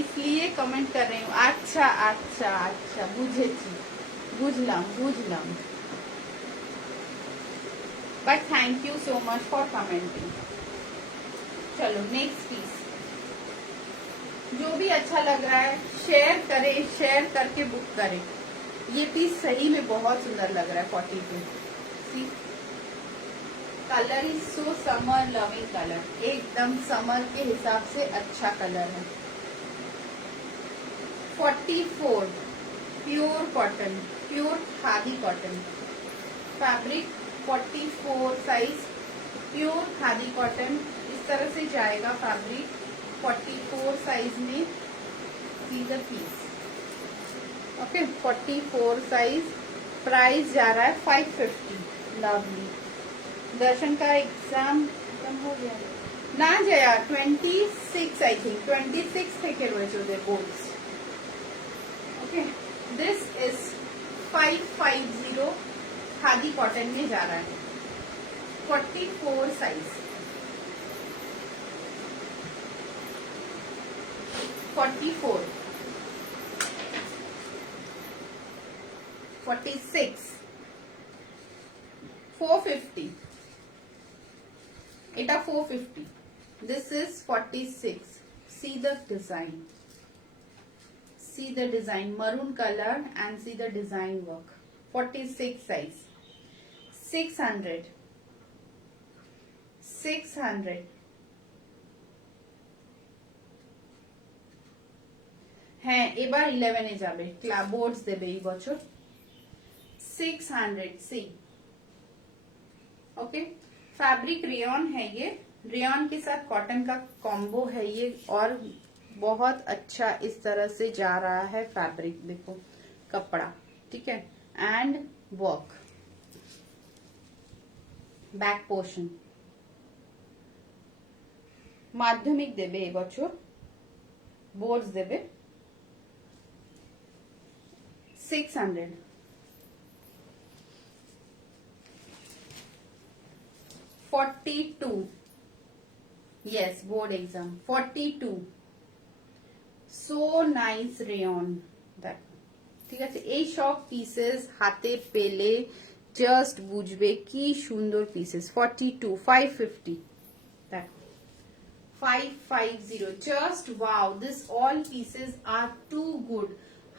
इसलिए कमेंट कर रही हूँ. अच्छा बुझलाम. But thank you so much for commenting. चलो नेक्स्ट पीस. जो भी अच्छा लग रहा है शेयर करें, शेयर करके बुक करें. ये पीस सही में बहुत सुंदर लग रहा है. 42. See colour is so summer loving colour. एकदम समर के हिसाब से अच्छा कलर है. 44 pure cotton, pure khadi cotton. Fabric 44 size pure khadi cotton. इस तरह से जाएगा फैब्रिक 44 साइज में. See the piece. Okay 44 size. Price जा रहा है 550. लवली. दर्शन का एग्जाम खत्म हो गया ना जया. 26 आई थिंक 26 থেকে রয়েছে ওদের boards. Okay this is 550 khadi cotton में जा रहा है. 44 साइज. 44 46 450. এটা 450. This is 46. See the design. See the design, maroon color, and see the design work. 46 size. 600. হ্যাঁ এবার 11 এ যাবে, ক্লাব বোর্ডস দেবে এই বছর। 600 सी। ओके, फैब्रिक रेयन है ये, रेयन के साथ कॉटन का कॉम्बो है ये, और बहुत अच्छा इस तरह से जा रहा है फैब्रिक, देखो कपड़ा, ठीक है, एंड वर्क, बैक पोर्शन। माध्यमिक देबे এই বছর, বোর্ডস দেবে। 600। $42, yes, board exam, 42, so nice rayon, দেখো, ঠিক আছে, এই সব পিসেস হাতে পেলে জাস্ট বুঝবে কি সুন্দর পিসেস। 42, 550, দেখো 550, just wow, this all pieces are too good.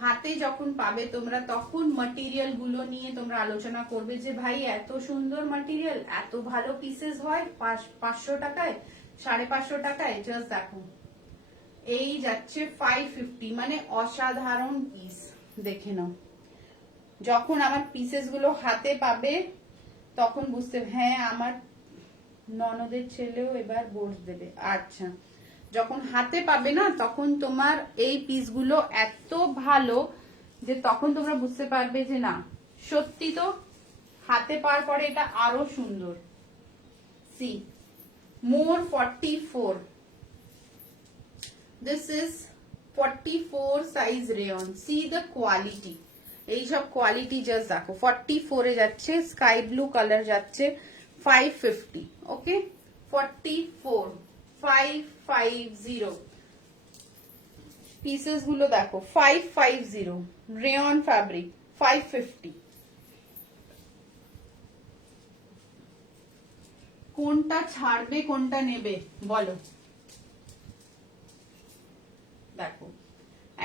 হাতে যখন পাবে তোমরা তখন ম্যাটেরিয়াল গুলো নিয়ে তোমরা আলোচনা করবে যে ভাই এত সুন্দর ম্যাটেরিয়াল, এত ভালো পিসেস হয় 500 টাকায়, 550 টাকায়। জাস্ট দেখো এই যাচ্ছে 550, মানে অসাধারণ পিস, দেখে নাও। যখন আমার পিসেস গুলো হাতে পাবে তখন বুঝতে, হ্যাঁ আমার ননদের ছেলেও এবার বোর্ড দেবে। আচ্ছা, যখন হাতে পাবে না তখন তোমার এই পিসগুলো এত ভালো যে তখন তোমরা বুঝতে পারবে যে না সত্যি তো হাতে পাওয়ার পরে এটা আরো সুন্দর। See more 44, this is 44 size rayon. C the quality, এইসব কোয়ালিটি জাস্ট দেখো। 44 এ যাচ্ছে, স্কাই ব্লু কালার যাচ্ছে 550। ওকে, 44, 550 পিসেস গুলো দেখো, 550 রেয়ন ফ্যাব্রিক, 550। কোনটা ছাড়বে কোনটা নেবে বলো? দেখো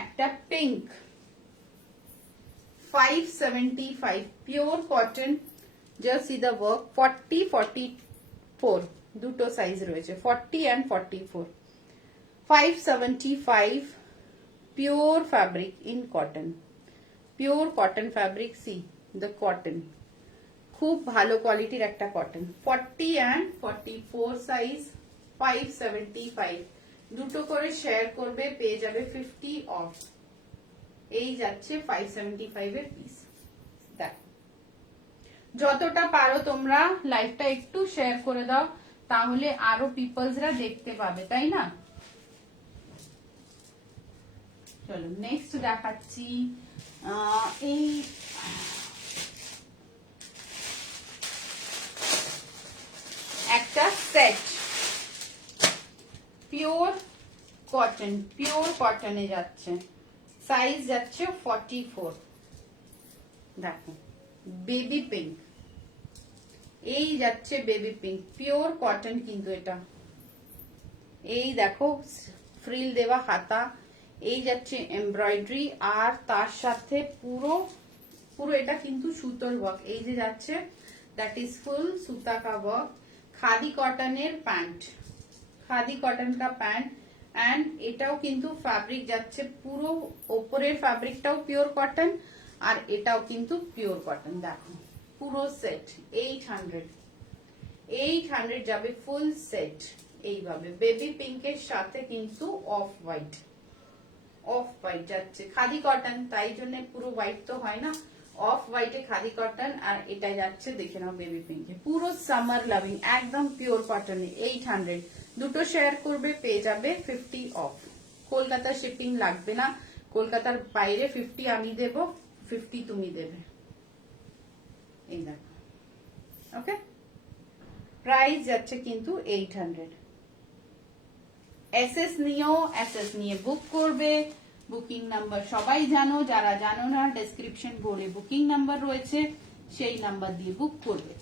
একটা pink, 575 pure cotton, just see the work. 40, 44 দুটো সাইজ রয়েছে, 40 and 44। 575 pure fabric in cotton, pure cotton fabric. C the cotton, খুব ভালো কোয়ালিটির একটা কটন। 40 and 44 size, 575। দুটো করে শেয়ার করবে, পেয়ে যাবে 50 অফ। এই যাচ্ছে 575 এর পিস। দেখো যতটা পারো তোমরা লাইভটা একটু শেয়ার করে দাও, তাহলে আরো পিপলসরা দেখতে পাবে, তাই না? চলো নেক্সট দেখাচ্ছি। এই একটা সেট, পিওর কটন, পিওর কটনে যাচ্ছে, সাইজ যাচ্ছে 44। দেখো বেবি পিঙ্ক, এই যাচ্ছে বেবি পিঙ্ক, পিওর কটন কিন্তু এটা। এই দেখো ফ্রিল দেওয়া হাতা, এই যাচ্ছে এমব্রয়ডারি, আর তার সাথে পুরো পুরো এটা কিন্তু সুতোর ওয়ার্ক, এই যে যাচ্ছে দ্যাট ইজ ফুল সুতা কা ওয়ার্ক। খাদি কটনের প্যান্ট, খাদি কটন কা প্যান্ট, এন্ড এটাও কিন্তু ফ্যাব্রিক যাচ্ছে পুরো, ওপরের ফ্যাব্রিকটাও পিওর কটন আর এটাও কিন্তু পিওর কটন। দেখো পুরো সেট 800, 800 যাবে ফুল সেট। এইভাবে বেবি পিঙ্কের সাথে কিন্তু অফ হোয়াইট, অফ হোয়াইট যাচ্ছে, খাদি কটন তাই জন্য পুরো হোয়াইট তো হয় না, অফ হোয়াইটে খাদি কটন, আর এটা যাচ্ছে দেখে নাও বেবি পিঙ্কে, পুরো সামার লাভিং একদম পিওর কটনে। 800, দুটো শেয়ার করবে, পেয়ে যাবে 50 অফ। কলকাতা শিপিং লাগবে না, কলকাতার বাইরে 50 আমি দেব, 50 তুমি দেবে। এই দেখো, ওকে, প্রাইস যাচ্ছে কিন্তু 800। এসএস নিও, এসএস নিয়ে বুক করবে। বুকিং নাম্বার সবাই জানো, যারা জানো না ডেসক্রিপশন বলে বুকিং নাম্বার রয়েছে, সেই নাম্বার দিয়ে বুক করবে।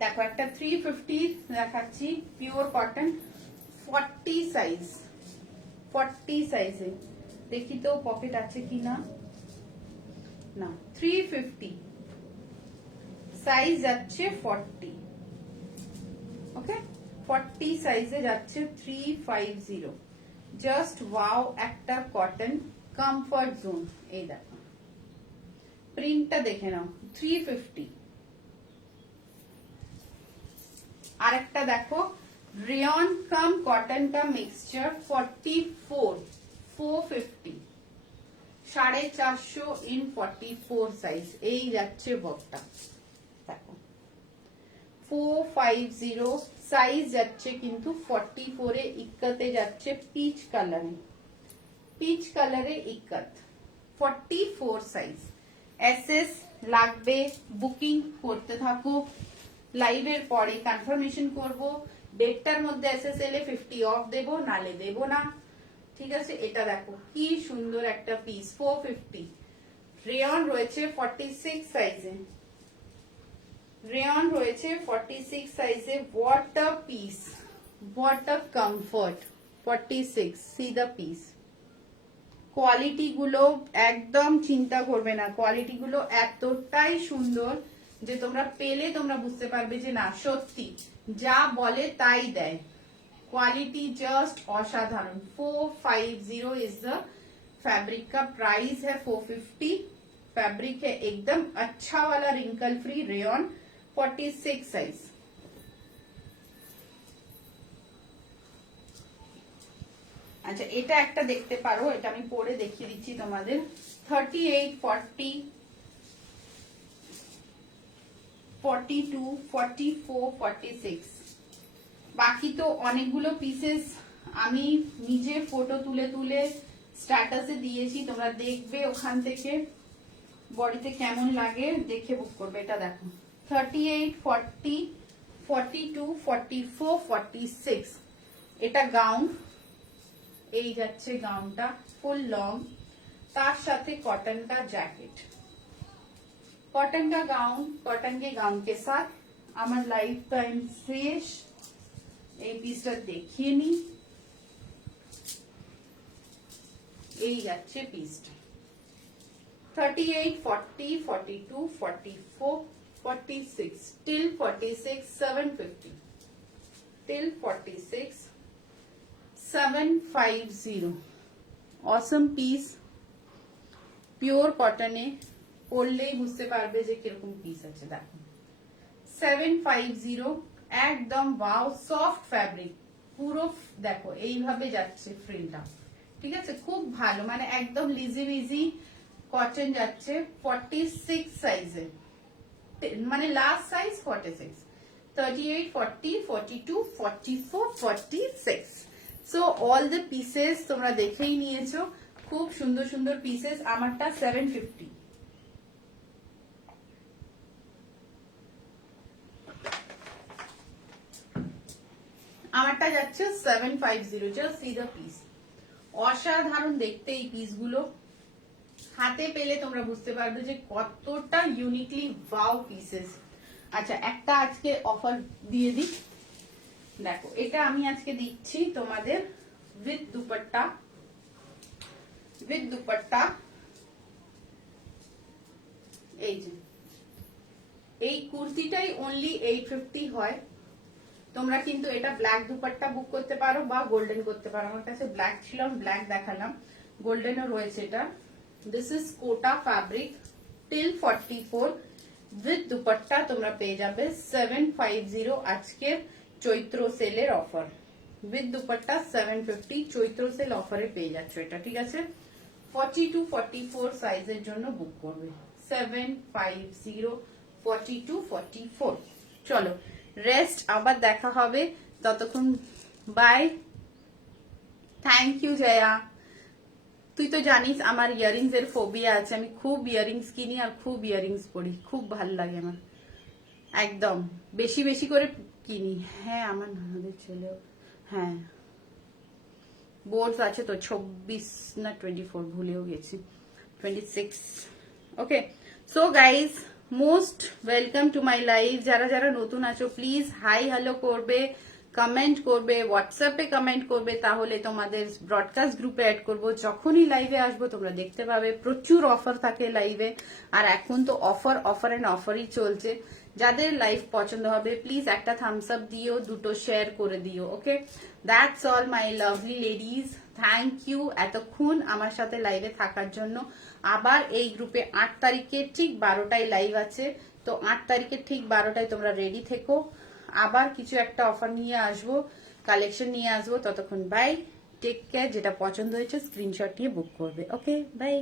দেখো একটা 350 দেখাচ্ছি, পিওর কটন, 40 সাইজ, 40 সাইজে। দেখি তো পকেট আছে কিনা, না। 350 সাইজ যাচ্ছে 40, ওকে, 40 সাইজে যাচ্ছে 350। জাস্ট ওয়াও একটা কটন কমফর্ট জোন। এই দেখো প্রিন্টটা দেখে নাও 350। আরেকটা দেখো রেয়ন কাম কটনটা মিক্সচার 44 450 450 ইন 44 সাইজ। এই যাচ্ছে বকটা দেখো 450 সাইজ যাচ্ছে কিন্তু 44 এ ইক্কাতে যাচ্ছে পিচ কালারে ইক্কাত 44 সাইজ। এসএস লাগবে বুকিং করতে থাকো, লাইভের পরে কনফার্মেশন করব, ডেটটার মধ্যে এসএস এলে 50 অফ দেব, নালে দেব না, ঠিক আছে। এটা দেখো কি সুন্দর একটা পিস 450। রেয়ন রয়েছে 46 সাইজে, রেয়ন রয়েছে 46 সাইজে। What a piece, what a comfort. 46 C the piece. Quality গুলো একদম চিন্তা করবে না, কোয়ালিটি গুলো এতটাই সুন্দর যে তোমরা পেলে তোমরা বুঝতে পারবে যে না সত্যি যা বলে তাই দেয়। क्वालिटी जस्ट असाधारण। 450 इज द फैब्रिक का प्राइस है। 450 फैब्रिक है एकदम अच्छा वाला रिंकल फ्री रेयन 46 साइज। আচ্ছা এটা একটা দেখতে পারো, এটা আমি পরে দেখিয়ে দিচ্ছি তোমাদের। 38 40 42 44 46। বাকি তো অনেকগুলো পিসেস আমি নিজে ফটো তুলে তুলে স্ট্যাটাসে দিয়েছি, তোমরা দেখবে ওখান থেকে বডিতে কেমন লাগে দেখে বুক করবে। এটা দেখো 38 40 42 44 46। এটা গাউন, এই যাচ্ছে গাউনটা ফুল লং, তার সাথে कॉटन का जैकेट, कॉटन का गाउन, कॉटन के गाउन के साथ। আমার লাইফ টাইম শেষ, এই পিসটা দেখিয়ে নি। এই যাচ্ছে পিসটা 38 40 42 44 46 till 46 750 till 46 750। অসম পিস, পিওর কটনে, পরলেই বুঝতে পারবে যে কিরকম পিস আছে। দেখো 750 একদম ওয়াও সফট ফ্যাব্রিক পুরো। দেখো এইভাবে যাচ্ছে ফ্রিলটা, ঠিক আছে খুব ভালো, মানে একদম লিজি বিজি কটন যাচ্ছে। 46 সাইজে, মানে last size 46, 38 40 42 44 46। So all the pieces তোমরা দেখেই নিয়েছো, খুব সুন্দর সুন্দর পিসেস। আমারটা 750। আমারটা যাচ্ছে 750। Just see the piece. অসাধারণ দেখতে এই পিসগুলো, হাতে পেলে তোমরা বুঝতে পারবে যে কতটা ইউনিকলি ওয়াও পিসেস। আচ্ছা একটা আজকে অফার দিয়ে দিই, দেখো এটা আমি আজকে দিচ্ছি তোমাদের উইথ দুপাট্টা, উইথ দুপাট্টা। এই যে এই কুর্তিটাই অনলি 850 হয়। তোমরা কিন্তু এটা ব্ল্যাক দুপাট্টা বুক করতে পারো বা গোল্ডেন করতে পারো। আমার কাছে ব্ল্যাক ছিল, ব্ল্যাক দেখালাম, গোল্ডেনও রয়েছে এটা। This is Kota fabric till 44 with dupatta তোমরা পেয়ে যাবে 750 আজকের চৈত্র সেলের অফার। উইথ দুপাট্টা 750 চৈত্র সেল অফারে পেয়ে যাচ্ছ এটা, ঠিক আছে। 42 44 সাইজের জন্য বুক করবে 750 42 44। চলো রেস্ট আবার দেখা হবে, ততক্ষণ বাই। Thank you Jaya. তুই তো জানিস আমার ইয়ারিংস এর ফোবিয়া আছে, আমি খুব ইয়ারিংস কিনি আর খুব ইয়ারিংস পরি, খুব ভাল লাগে আমার, একদম বেশি বেশি করে কিনি। হ্যাঁ আমার ননদের ছেলেও, হ্যাঁ বোর্ডস আছে তো 26 না 24 ভুলেও গেছি, 26। Okay so guys most welcome to my live. যারা যারা নতুন আছো প্লিজ হাই হ্যালো করবে, কমেন্ট করবে, হোয়াটসঅ্যাপে কমেন্ট করবে, তাহলে তোমাদের ব্রডকাস্ট গ্রুপে অ্যাড করবো। যখনই লাইভে আসবো তোমরা দেখতে পাবে প্রচুর অফার থাকে লাইভে, আর এখন তো অফার অফার এন্ড অফারই চলছে। যাদের লাইভ পছন্দ হবে প্লিজ একটা থামস আপ দিও, দুটো শেয়ার করে দিও। Okay that's all my lovely ladies. Thank you এতক্ষণ আমার সাথে লাইভে থাকার জন্য। আবার এই গ্রুপে 8 তারিখে ঠিক 12টায় লাইভ আছে, তো 8 তারিখে ঠিক 12টায় তোমরা রেডি থেকো। আবার কিছু একটা অফার নিয়ে আসবো, কালেকশন নিয়ে আসবো। ততক্ষণ বাই, টেক কেয়ার। যেটা পছন্দ হয়েছে স্ক্রিনশট নিয়ে বুক করবে। ওকে, বাই।